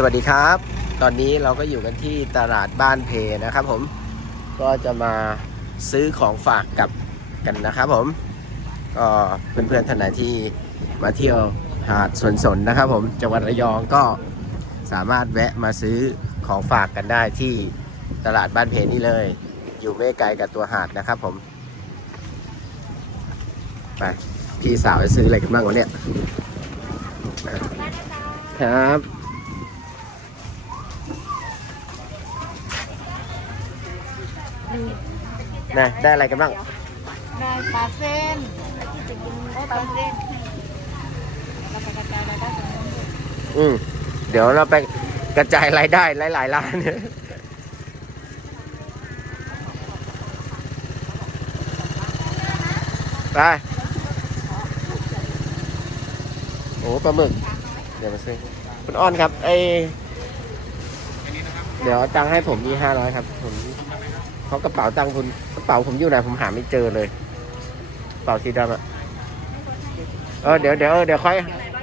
สวัสดีครับ ตอนนี้เราก็อยู่กันที่ตลาดบ้านเพนะครับผม ก็จะมาซื้อของฝากกับกันนะครับผม ก็เพื่อนๆท่านไหนที่มาเที่ยวหาดสวนสนนะครับผมจังหวัดระยองก็สามารถแวะมาซื้อของฝากกันได้ที่ตลาดบ้านเพนี่เลย อยู่ไม่ไกลกับตัวหาดนะครับผมไปพี่สาวจะซื้ออะไรกันบ้างวะเนี่ยครับ นะได้อะไรกันบ้าง ได้ปลาเส้นโอ้ปลาเส้นเราไปกระจายรายได้ตรงนู้นด้วยอืมเดี๋ยวเราไปกระจายรายได้หลายๆร้านไปโอ้ปลาหมึก เดี๋ยวมาซื้อคุณอ้อนครับไอเดี๋ยวเอาตังค์ให้ผมมีห้าร้อยครับผม เขากระเป๋าตังค์คุณกระเป๋าผมอยู่ไหนผมหาไม่เจอเลยกระเป๋าสีดำอะเออเดี๋ยวเดี๋ยวเออเดี๋ยวค่อย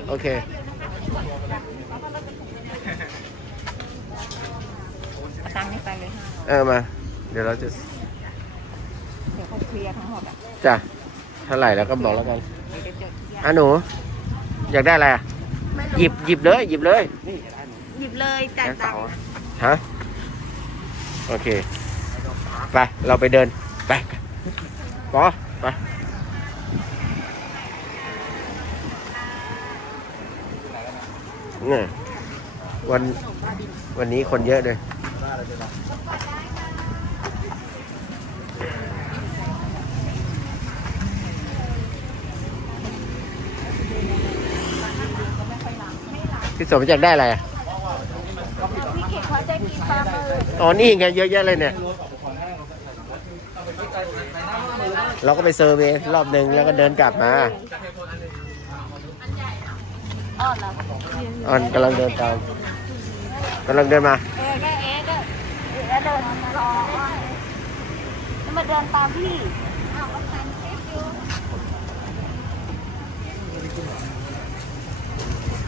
โอเคเอาตังค์นี่ไปเลยห้าเออมา เดี๋ยวเราจะเดี๋ยวเขาเคลียร์ทั้งหมดอะจ้ะเท่าไหร่แล้วก็บอกแล้วกันเดี๋ยวจะจดทุกอย่างอะหนู อยากได้อะไรอะหยิบหยิบเลย หยิบเลย นี่หยิบเลยจ่ายตังค์ฮะโอเค ไป เราไปเดิน ไปปอไปเนี่ยวันวันนี้คนเยอะเลยพี่สมอยากได้อะไรอะพี่เกดเขาจะกินปลาหมึกอ๋อ นี่ไงเยอะแยะเลยเนี่ย เราก็ไปเซอร์เวยรอบหนึ่งแล้วก็เดินกลับมาอ้อนเหรอออนกำลังเดินตามกำลังเดินมาเอ๊ะก็เอเอ๊ะแล้วเดินมารอมาเดินตามพี่อ้าวก็ทันเช็คอยู่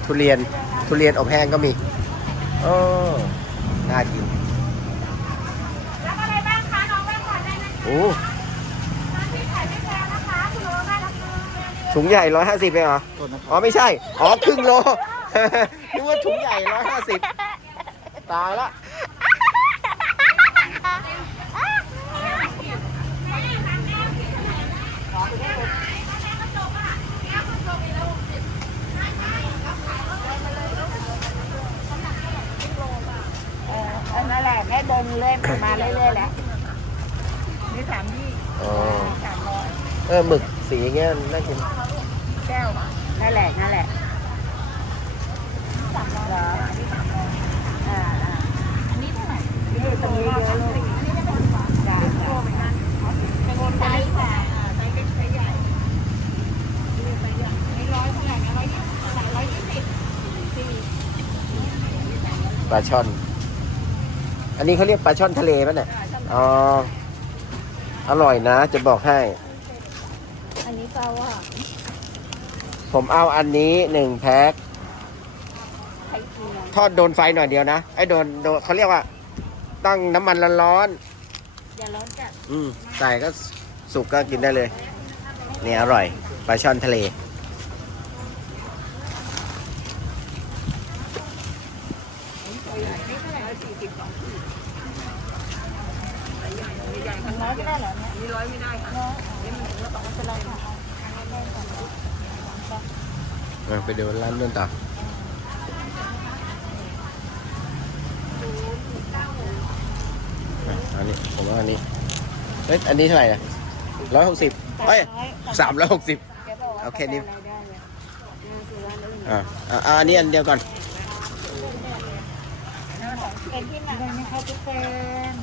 ทุเรียนทุเรียนอบแห้งก็มีโอ้น่ากินรับอะไรบ้างคะน้องแม่ขอได้นะโอ้ขายไม่แพงนะคะคุณรู้ได้รับมือ ถุงใหญ่ร้อยห้าสิบเองเหรอ อ๋อไม่ใช่ อ๋อครึ่งโล นึกว่าถุงใหญ่ร้อยห้าสิบตายละ เอออันนั่นแหละแม่เดินเรื่อยมาเรื่อยๆแหละนี่ถามพี่อ๋อ สามร้อยเออหมึก สีอย่างเงี้ยน่ากินแก้วนั่นแหละนั่นแหละสามร้อยเหรออ่าอ่าอันนี้เท่าไหร่นี่ตรงนี้เยอะลูกจ้าจ้าเป็นไซส์ค่ะอ่าไซส์เล็กไซส์ใหญ่นี่ไซส์ใหญ่นี่ร้อยเท่าไหร่นะร้อยยี่สิบเท่าไหร่ร้อยยี่สิบสี่ปลาช่อน อันนี้เขาเรียกปลาช่อนทะเลป่ะเนี่ย อ๋อ อร่อยนะ จะบอกให้ อันนี้ปลาว่าผมเอาอันนี้หนึ่งแพ็คไข่เจียวทอดโดนไฟหน่อยเดียวนะไอ้โดนโดนเขาเรียกว่า ตั้งน้ำมันร้อนอย่าร้อนจัดๆอืมใส่ก็สุกก็กินได้เลยนี่อร่อยปลาช่อนทะเล มันน้อยไม่ได้เหรอเนี่ยมีร้อยไม่ได้ค่ะน้อยไม่เป็นไรค่ะ อะไปดูร้านนู้นต่ออะอันนี้ผมว่าอันนี้เฮ้ยอันนี้เท่าไหร่อะร้อยหกสิบเอ้ยสามร้อยหกสิบ เอาแค่นี้ อ่าอ่าอันนี้อันเดียวก่อนเป็นที่ไหนไม่เข้าทุกเป็น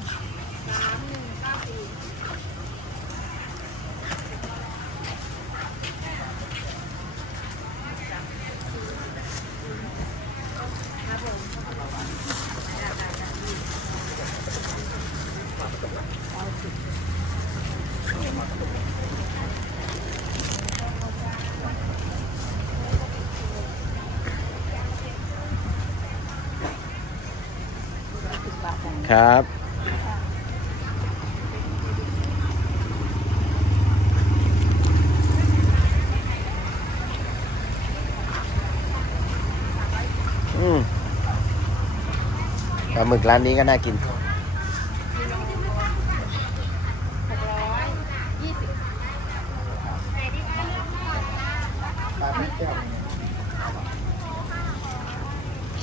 ครับอืมปลาหมึกร้านนี้ก็น่ากิน หกร้อยยี่สิบ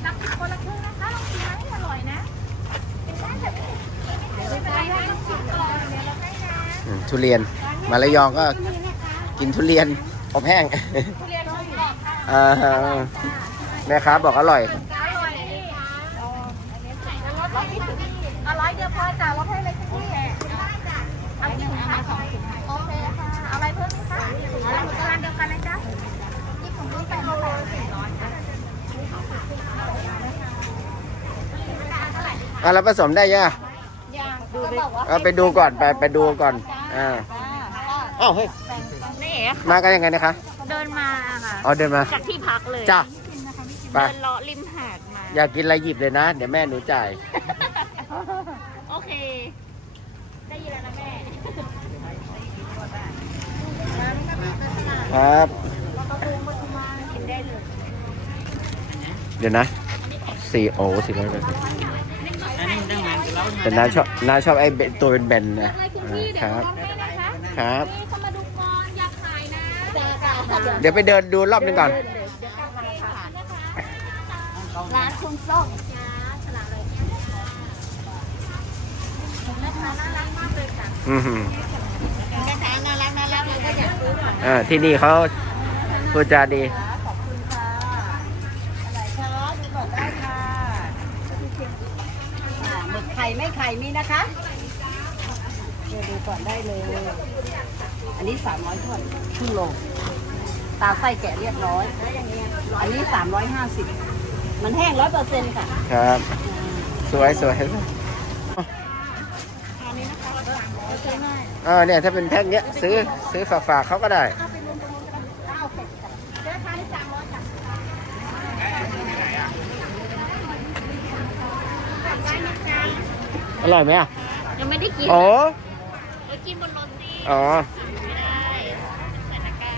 นับคนละครึ่งนะคะลองชิมไหมอร่อยนะเป็นได้แต่ไม่เป็นไรนะต้องชิมก่อนเดี๋ยวเราให้นะ อืม ทุเรียน มาระยองก็กินทุเรียนอบแห้งทุเรียนร้อยกรอบค่ะอ่าฮะแม่ค้าบอกอร่อยอร่อยนี่ค่ะร้อยยี่สิบเอาร้อยเดียวพอจ้ะลดให้เลยคุณพี่เอากี่ถุงคะสองถุงโอเคค่ะเอาอะไรเพิ่มไหมคะเอาหมึกกระดานเดียวกันนะจ๊ะยี่สิบถุงนี้แปดร้อยสี่ร้อยค่ะอะแล้วผสมได้ยังอะยังดูบอกว่าเอาไปดูก่อนไปไปดูก่อน อ่าอ้าวเฮ้ยนี่มากันยังไงนะคะ เดินมาค่ะอ๋อเดินมา จากที่พักเลยจ้ะ ไป เดินเลาะริมหาดมา อยากกินอะไรหยิบเลยนะ เดี๋ยวแม่หนูจ่าย โอเค ได้ยินแล้วนะแม่ ครับกินได้เลยเดี๋ยวนะสี่โอ้สี่ร้อยเลย แต่น้าชอบน้าชอบไอ้เบนตัวเป็นแบนๆนะอะไรคุณอ่าพี่คเดี๋ยวรับทำให้นะคะครับ นี่เข้ามาดูก่อนอยากขายนะจ้าค่ะเดี๋ยวไปเดินดูรอบหนึงก่อน ร้านคุณส้มจ้าตลาดอะไรเนี่ยแม่ค้าน่ารักมากเลยค่ะอือหือแม่ค้าน่ารักน่ารักเลยก็อยากซื้อค่ะอ่าที่นี่เขาพูดจาดี ขอบคุณค่ะอะไรคะดูก่อนได้ค่ะอ่าหมึกไข่ไม่ไข่มีนะคะเดี๋ยวดูก่อนได้เลย อันนี้300ถ้วนครึ่งโลตาไส้แกะเรียบร้อย อันนี้350มันแห้งร้อยเปอร์เซ็นต์ค่ะ ครับ สวยสวยอันนี้นะคะ300ใช่ไหมเออเนี่ยถ้าเป็นแท่งเนี้ยซื้อซื้อฝากฝากๆเขาก็ได้ เอาไปรวมตรงนู้นกันเก้าเผ็ดค่ะเจ้าค้าที่300ค่ะได้ไหมจ๊ะ อร่อยไหมอะยังไม่ได้กินโอ้ไปกินบนรถสิอ๋อไม่ได้ใส่ตะกร้า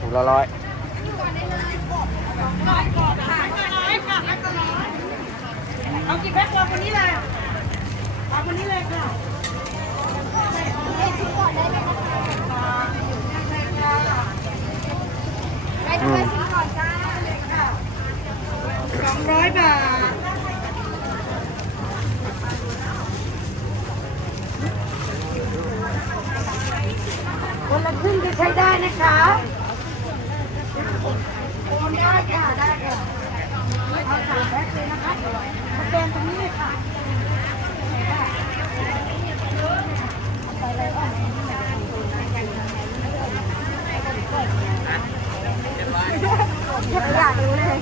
ถุงละร้อยเอากี่แพ็ควางคนนี้เลยเอาคนนี้เลยค่ะได้ด้วยสิก่อนจ้าเลยค่ะสองร้อยบาท คนละครึ่งก็ใช้ได้นะคะโอนได้ค่ะได้ค่ะเอาสามแพ็คเลยนะคะมาเต็มตรงนี้เลยค่ะอยากรู้เลย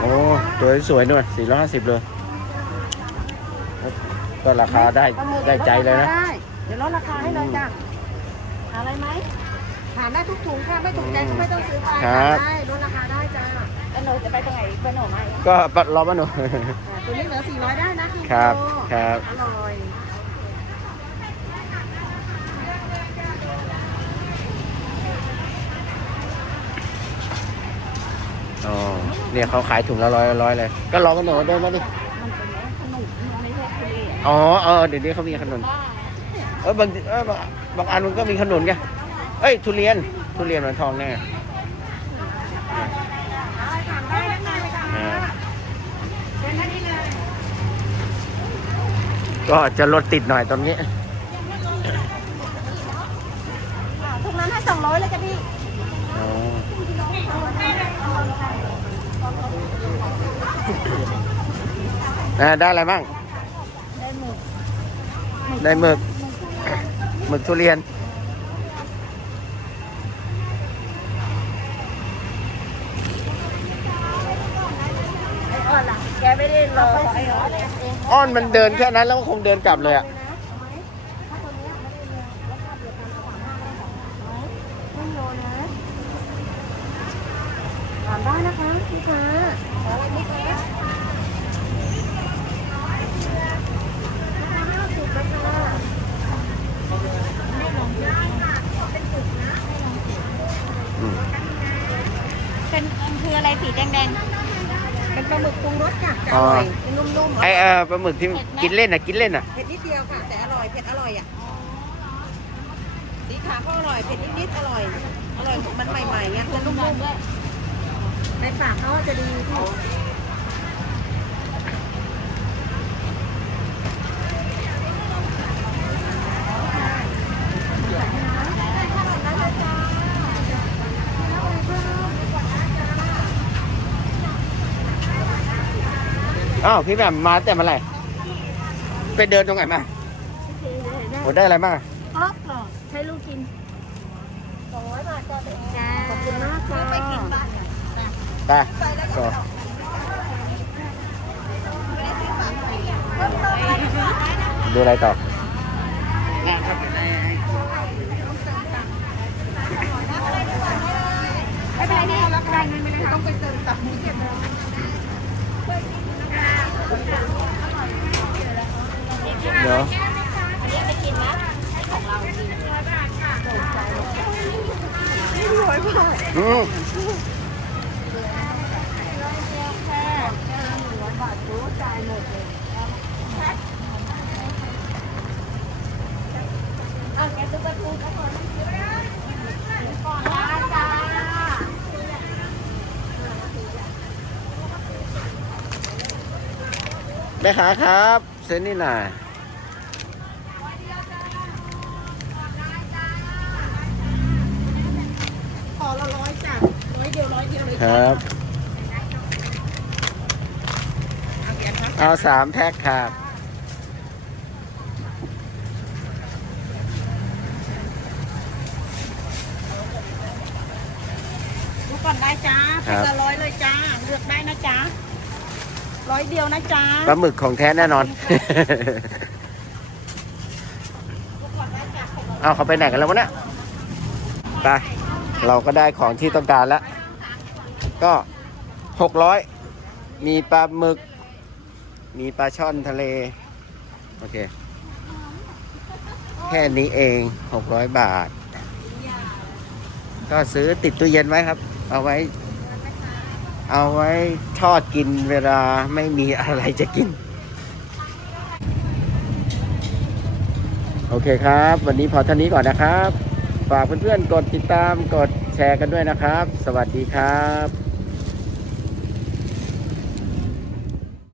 โอ้ ตัวสวยด้วยสี่ร้อยห้าสิบเลย ก็ราคาได้ได้ใจเลยนะ ได้เดี๋ยวลดราคาให้เลยจ้ะหาอะไรไหมหาได้ทุกถุงค่ะไม่ถูกใจก็ไม่ต้องซื้อไปครับ ได้ลดราคาได้จ้าแล้วหนูจะไปตรงไหนไปหนูไหมก็ปัดรอมาหนู อ่าตัวนี้เหลือ400ได้นะงครับกิโลครับ อร่อยอ๋อเนี่ยเขาขายถุงละร้อยละร้อยเลย ก็รอกันหนูเดินมาดิ อ๋อเออเดี๋ยวนี้เขามีขนุนเออบางเออบางบางอันมันก็มีขนุนไงเอ้ยทุเรียนทุเรียนหมอนทองแน่อ่าก็จะรถติดหน่อยตรงนี้ทุกนั้นให้200เลยจ้ะพี่อ๋ออ่าได้อะไรบ้าง ได้หมึกได้หมึกหมึกทุเรียนไอ้อ่อนล่ะ แกไม่ได้รอไอ้อ่อนเองอ้อนมันเดินแค่นั้นแล้วก็คงเดินกลับเลยอะถ้าตัวเนี้ยไม่ได้เรือราคาเดียวกันสามห้าได้สองร้อยไม่โลนะามได้นะคะลูกค้าขออะไรไหมคะห้าสิบนะคะ อืม เป็นคืออะไรสีแดงๆ เป็นปลาหมึกปรุงรสค่ะจะอร่อยนุ่มๆไอเออปลาหมึกที่กินเล่นอะ กินเล่นอะ เผ็ดนิดเดียวค่ะ แต่อร่อย เผ็ดอร่อยอะสีขาวก็อร่อย เผ็ดนิดๆ อร่อย อร่อยมันใหม่ๆเงี้ยจะนุ่มๆด้วยในปากเขาจะดีที่ อ้าวพี่แหม่มมาแต่เมื่อไหร่ไปเดินตรงไหนมาโอ้ได้อะไรบ้างอะครบหรอใช้ลูกกินสองร้อยบาทก็ได้จ้าขอบคุณมากค่ะไปกินบ้านไปก็ดูอะไรต่อไม่เป็นไรนี่รับได้เงินไม่ได้ต้องไปเติมตับนี้เก็บเลย เดี๋ยวอันนี้ไปกินนะของเราจริงร้อยบาทค่ะร้อยบาท อืม เอาแกตุ๊กตาปูก่อนก่อนนะจ้า แม่ค้าครับซื้อนี่หน่อยขอละร้อยจ้ะร้อยเดียวร้อยเดียวเลยครับ เอาแกครับเอาสามแพ็คครับดูก่อนได้จ้าเป็นละร้อยเลยจ้า เลือกได้นะจ้า ร้อยเดียวนะจ้าปลาหมึกของแท้แน่นอน เอาเขาไปไหนกันแล้ววะเนี่ย ไป เราก็ได้ของที่ต้องการแล้ว ก็หกร้อย มีปลาหมึก มีปลาช่อนทะเล โอเค แค่นี้เองหกร้อยบาท ก็ซื้อติดตู้เย็นไว้ครับ เอาไว้ เอาไว้ทอดกินเวลาไม่มีอะไรจะกิน โอเคครับ วันนี้พอเท่านี้ก่อนนะครับ ฝากเพื่อนๆกดติดตามกดแชร์กันด้วยนะครับ สวัสดีครับ